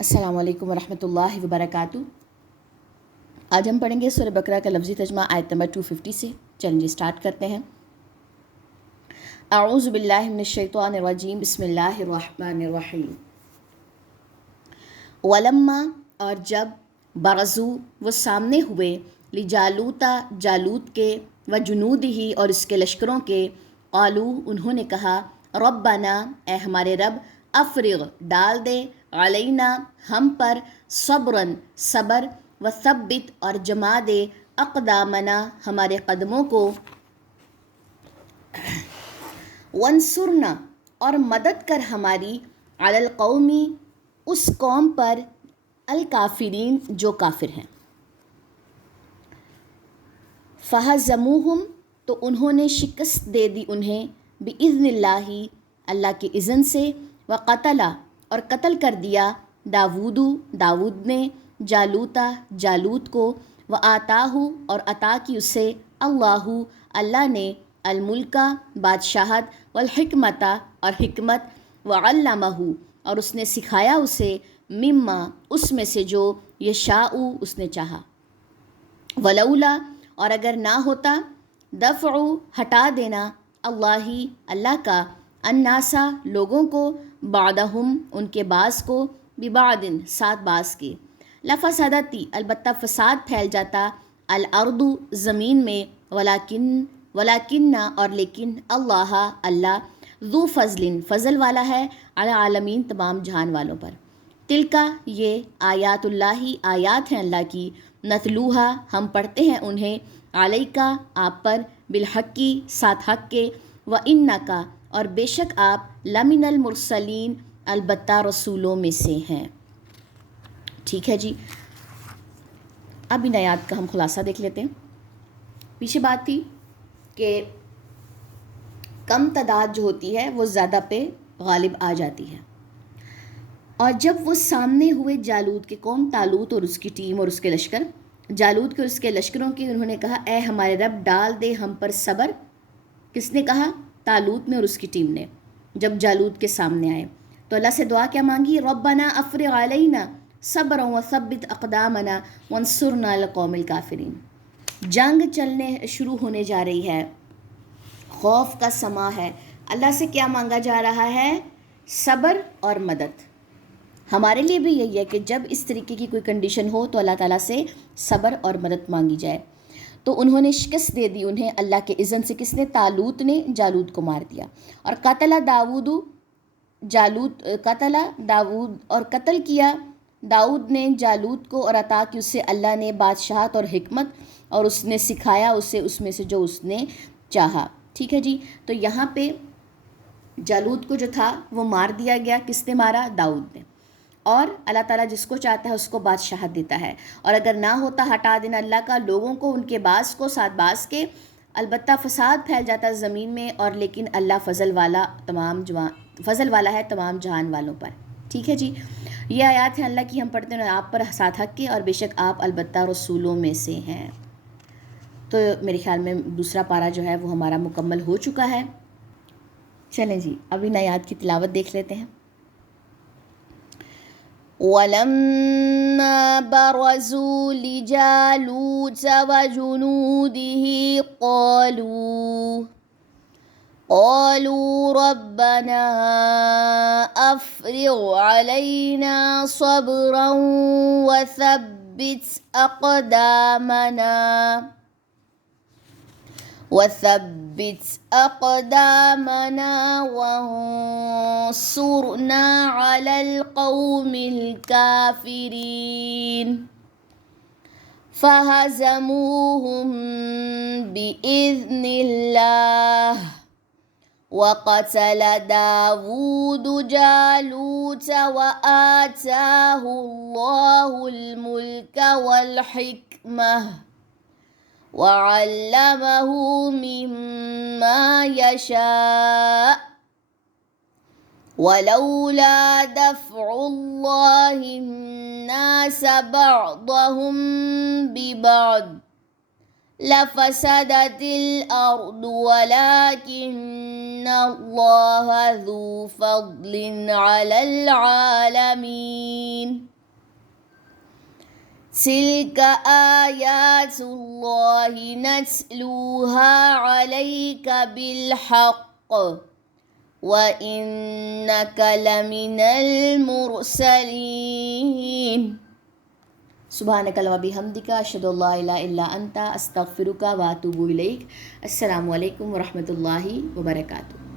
السلام علیکم ورحمۃ اللہ وبرکاتہ۔ آج ہم پڑھیں گے سورہ بقرہ کا لفظی ترجمہ آیت نمبر 250 سے۔ چلیے اسٹارٹ کرتے ہیں۔ اعوذ باللہ من الشیطان الرجیم، بسم اللہ الرحمن الرحیم۔ ولما، اور جب، برزو، وہ سامنے ہوئے، لجالوتا، جالوت کے، وجنودہ، اور اس کے لشکروں کے، قالو، انہوں نے کہا، ربنا، اے ہمارے رب، افرغ، ڈال دے، علینا، ہم پر، صبرن، صبر، وثبت، اور جما دے، اقدامنا، ہمارے قدموں کو، وانصرنا، اور مدد کر ہماری، علی القومی، اس قوم پر، الکافرین، جو کافر ہیں۔ فہزموہم، تو انہوں نے شکست دے دی انہیں، بإذن اللہ، اللہ کے اذن سے، وقتلا، اور قتل کر دیا، داود نے، جالوتا، جالوت کو، وآتاہ، اور عطا کی اسے، اللہ نے، الملکہ، بادشاہت، والحکمت، اور حکمت، وعلمہ، اور اس نے سکھایا اسے، مما، اس میں سے جو، یشاء، اس نے چاہا، ولولا، اور اگر نہ ہوتا، دفع، ہٹا دینا، اللہ کا، الناسا، لوگوں کو، بعدہم، ان کے بعض کو، ببعد، ساتھ بعض کے، لفسدتی، البتہ فساد پھیل جاتا، الارض، زمین میں، ولیکن، اور لیکن، اللہ، ذو فضل، فضل والا ہے، علی العالمین، تمام جہان والوں پر۔ تلکا، یہ، آیات اللہ، آیات ہیں اللہ کی، نتلوہا، ہم پڑھتے ہیں انہیں، علیکا، آپ پر، بالحقی، ساتھ حق کے، وانکا، اور بے شک آپ، لمن المرسلین، البتہ رسولوں میں سے ہیں۔ ٹھیک ہے جی، اب ان آیات کا ہم خلاصہ دیکھ لیتے ہیں۔ پیچھے بات تھی کہ کم تعداد جو ہوتی ہے وہ زیادہ پہ غالب آ جاتی ہے، اور جب وہ سامنے ہوئے جالوت کے، قوم طالوت اور اس کی ٹیم اور اس کے لشکر، جالوت کے اور اس کے لشکروں کی، انہوں نے کہا، اے ہمارے رب، ڈال دے ہم پر صبر۔ کس نے کہا؟ طالوت نے اور اس کی ٹیم نے، جب جالوت کے سامنے آئے تو اللہ سے دعا کیا مانگی؟ ربنا افرغ علینا صبرا وثبت اقدامنا وانصرنا علی القوم الکافرین۔ جنگ چلنے شروع ہونے جا رہی ہے، خوف کا سما ہے، اللہ سے کیا مانگا جا رہا ہے؟ صبر اور مدد۔ ہمارے لیے بھی یہی ہے کہ جب اس طریقے کی کوئی کنڈیشن ہو تو اللہ تعالیٰ سے صبر اور مدد مانگی جائے۔ تو انہوں نے شکست دے دی انہیں اللہ کے اذن سے۔ کس نے؟ طالوت نے جالوت کو مار دیا۔ اور قتل کیا داؤد نے جالوت کو، اور عطا کی اسے اللہ نے، بادشاہت اور حکمت، اور اس نے سکھایا اسے اس میں سے جو اس نے چاہا۔ ٹھیک ہے جی، تو یہاں پہ جالوت کو جو تھا وہ مار دیا گیا۔ کس نے مارا؟ داؤد نے۔ اور اللہ تعالیٰ جس کو چاہتا ہے اس کو بادشاہت دیتا ہے، اور اگر نہ ہوتا، ہٹا دینا اللہ کا، لوگوں کو، ان کے بعض کو، ساتھ بعض کے، البتہ فساد پھیل جاتا زمین میں، اور لیکن اللہ فضل والا ہے تمام جہان والوں پر۔ ٹھیک ہے جی، یہ آیات ہیں اللہ کی، ہم پڑھتے ہیں، آپ پر ساتھ حق کے، اور بے شک آپ البتہ رسولوں میں سے ہیں۔ تو میرے خیال میں دوسرا پارہ جو ہے وہ ہمارا مکمل ہو چکا ہے۔ چلیں جی، اب ان آیات کی تلاوت دیکھ لیتے ہیں۔ وَلَمَّا بَرَزُوا لِجَالُوتَ وَجُنُودِهِ قَالُوا رَبَّنَا أَفْرِغْ عَلَيْنَا صَبْرًا وثبت أقدامنا وانصرنا على القوم الكافرين فهزموهم بإذن الله وقتل داود جالوت وآتاه الله الملك والحكمة وعلمه مما يشاء ولولا دفع الله الناس بعضهم ببعض لفسدت الأرض ولكن الله ذو فضل على العالمين تلك آيات الله نتلوها عليك بالحق وإنك لمن المرسلين سبحانك اللهم وبحمدك أشهد أن لا إله إلا أنت أستغفرك وأتوب إليك. السلام عليكم ورحمة الله وبركاته.